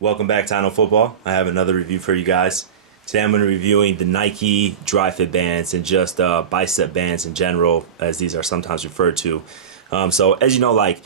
Welcome back to I Know Football. I have another review for you guys. Today I'm going to be reviewing the Nike dry fit bands and just bicep bands in general, as these are sometimes referred to. So as you know, like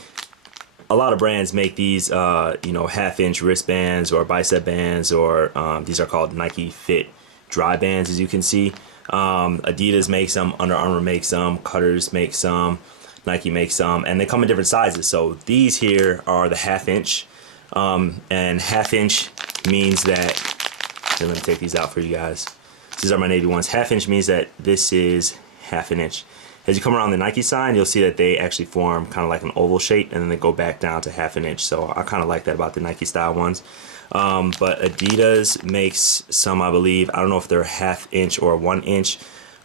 a lot of brands make these, half-inch wristbands or bicep bands, or these are called Nike Fit dry bands, as you can see. Adidas makes them, Under Armour makes them, Cutters makes some, Nike makes some, and they come in different sizes. So these here are the half-inch. And half-inch means that, let me take these out for you guys. These are my navy ones. Half-inch means that this is half an inch. As you come around the Nike sign, you'll see that they actually form kind of like an oval shape, and then they go back down to half an inch. So I kind of like that about the Nike style ones. But Adidas makes some, I believe. I don't know if they're half-inch or 1 inch.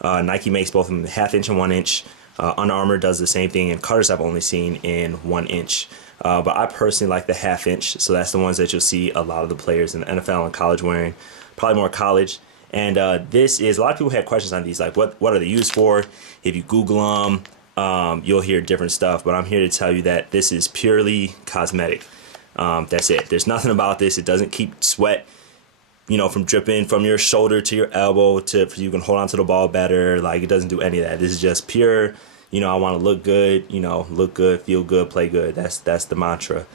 Nike makes both of them half-inch and 1 inch. Under Armour does the same thing, and Cutters I've only seen in 1 inch. But I personally like the half-inch, so that's the ones that you'll see a lot of the players in the NFL and college wearing, probably more college. And this is, a lot of people had questions on these, like what are they used for? If you Google them, you'll hear different stuff, but I'm here to tell you that this is purely cosmetic. That's it. There's nothing about this. It doesn't keep sweat, from dripping from your shoulder to your elbow so you can hold on to the ball better. Like, it doesn't do any of that. This is just pure, I want to look good, look good, feel good, play good. That's the mantra.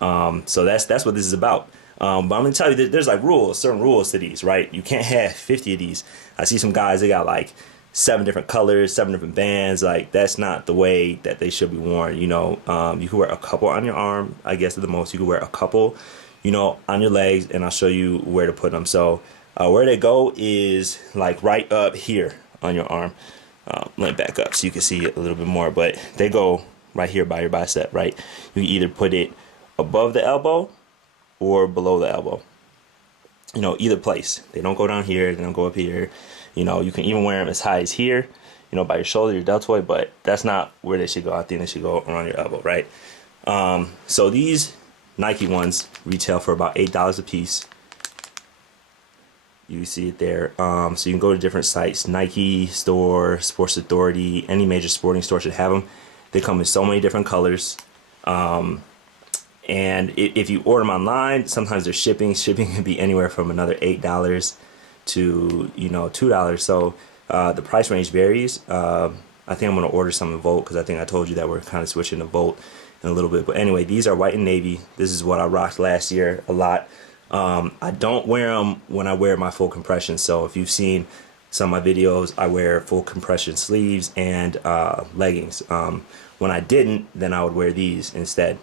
So that's what this is about. But I'm going to tell you that there's like certain rules to these, right? You can't have 50 of these. I see some guys, they got like 7 different colors, 7 different bands. Like, that's not the way that they should be worn. You can wear a couple on your arm, I guess at the most. You can wear a couple, on your legs, and I'll show you where to put them. So where they go is like right up here on your arm. Let me back up so you can see it a little bit more, but they go right here by your bicep, right? You can either put it above the elbow or below the elbow. Either place. They don't go down here, they don't go up here. You can even wear them as high as here, by your shoulder, your deltoid, but that's not where they should go. I think they should go around your elbow, right? So these Nike ones retail for about $8 a piece. You see it there. So you can go to different sites. Nike store, Sports Authority, any major sporting store should have them. They come in so many different colors. And if you order them online, sometimes they're shipping. Shipping can be anywhere from another $8 to $2. So the price range varies. I think I'm going to order some in Volt, because I think I told you that we're kind of switching to Volt in a little bit. But anyway, these are white and navy. This is what I rocked last year a lot. I don't wear them when I wear my full compression. So if you've seen some of my videos, I wear full compression sleeves and leggings. When I didn't, then I would wear these instead.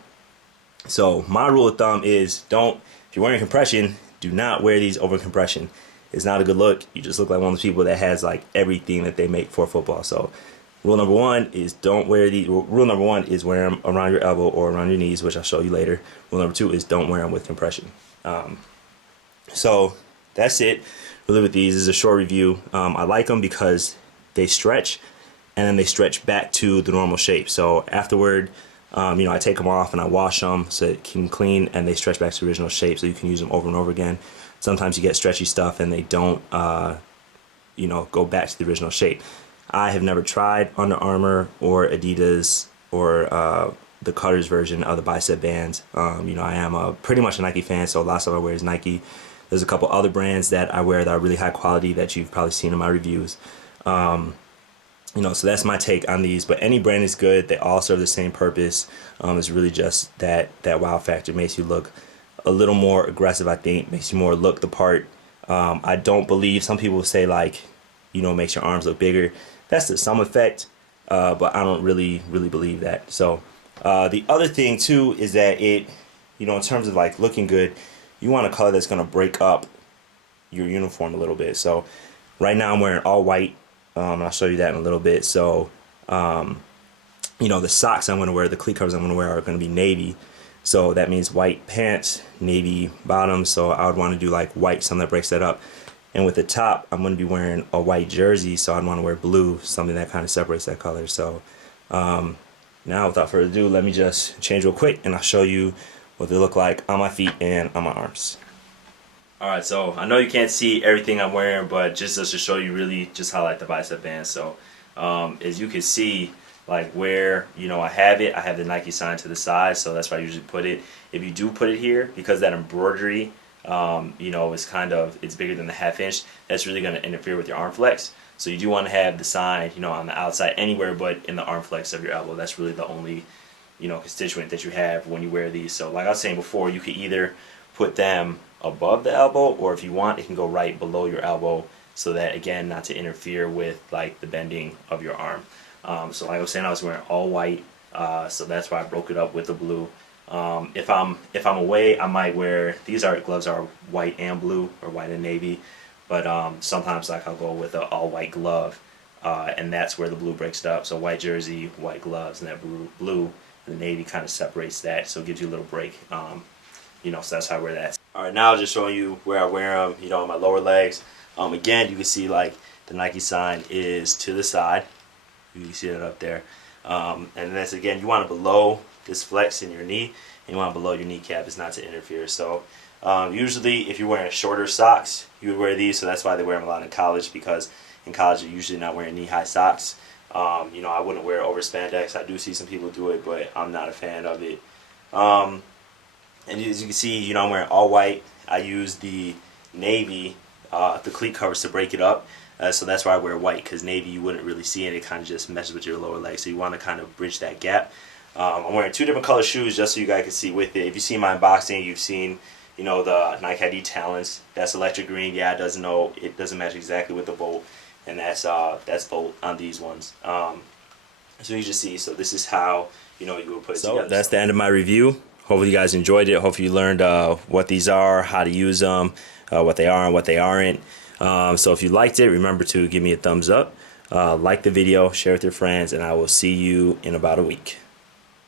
So my rule of thumb is, if you're wearing compression, do not wear these over compression. It's not a good look. You just look like one of those people that has like everything that they make for football. So rule number 1 is don't wear these. Rule number 1 is wear them around your elbow or around your knees, which I'll show you later. Rule number 2 is don't wear them with compression. So that's it really with these. This is a short review. I like them because they stretch, and then they stretch back to the normal shape. So afterward, I take them off and I wash them so it can clean, and they stretch back to the original shape, so you can use them over and over again. Sometimes you get stretchy stuff and they don't go back to the original shape. I have never tried Under Armour or Adidas or the Cutters version of the bicep bands. I am pretty much a Nike fan, so a lot of stuff I wear is Nike. There's a couple other brands that I wear that are really high quality that you've probably seen in my reviews. So that's my take on these. But any brand is good. They all serve the same purpose. It's really just that wow factor. Makes you look a little more aggressive, I think. Makes you more look the part. I don't believe, some people say like, makes your arms look bigger. That's to some effect, but I don't really believe that. So the other thing too is that it, in terms of like looking good, you want a color that's going to break up your uniform a little bit. So right now I'm wearing all white. I'll show you that in a little bit. So, the socks I'm going to wear, the cleat covers I'm going to wear are going to be navy. So that means white pants, navy bottoms. So I would want to do like white, something that breaks that up. And with the top, I'm going to be wearing a white jersey. So I'd want to wear blue, something that kind of separates that color. So now without further ado, let me just change real quick and I'll show you what they look like on my feet and on my arms. Alright, so I know you can't see everything I'm wearing, but just to show you, really just highlight the bicep band. So as you can see, like where I have it, I have the Nike sign to the side, so that's where I usually put it. If you do put it here, because that embroidery you know, it's bigger than the half-inch. That's really going to interfere with your arm flex. So you do want to have the sign, you know, on the outside anywhere but in the arm flex of your elbow. That's really the only, you know, constituent that you have when you wear these. So like I was saying before, you could either put them above the elbow, or if you want, it can go right below your elbow, so that, again, not to interfere with like the bending of your arm. So like I was saying, I was wearing all white, so that's why I broke it up with the blue. If I'm away, I might wear, gloves are white and blue, or white and navy, but sometimes like I'll go with an all white glove, and that's where the blue breaks it up. So white jersey, white gloves, and that blue, the navy kind of separates that, so it gives you a little break. You know, so that's how I wear that. All right, now I'll just showing you where I wear them, you know, on my lower legs. Again, you can see like the Nike sign is to the side. You can see that up there. And that's, again, you want it below this flex in your knee, and you want it below your kneecap. It's not to interfere. So usually if you're wearing shorter socks, you would wear these. So that's why they wear them a lot in college, because in college you're usually not wearing knee-high socks. You know, I wouldn't wear over spandex. I do see some people do it, but I'm not a fan of it. And as you can see, you know, I'm wearing all white. I use the navy, the cleat covers, to break it up. So that's why I wear white, because navy you wouldn't really see it. It kind of just messes with your lower leg. So you want to kind of bridge that gap. I'm wearing two different color shoes just so you guys can see with it. If you've seen my unboxing, you've seen, you know, the Nike ID Talons. That's electric green. Yeah, it doesn't match exactly with the Volt, and that's Volt on these ones. So you just see. So this is how, you know, you would put it together. So that's the end of my review. Hopefully you guys enjoyed it. Hopefully you learned what these are, how to use them, what they are and what they aren't. So if you liked it, remember to give me a thumbs up, like the video, share with your friends, and I will see you in about a week.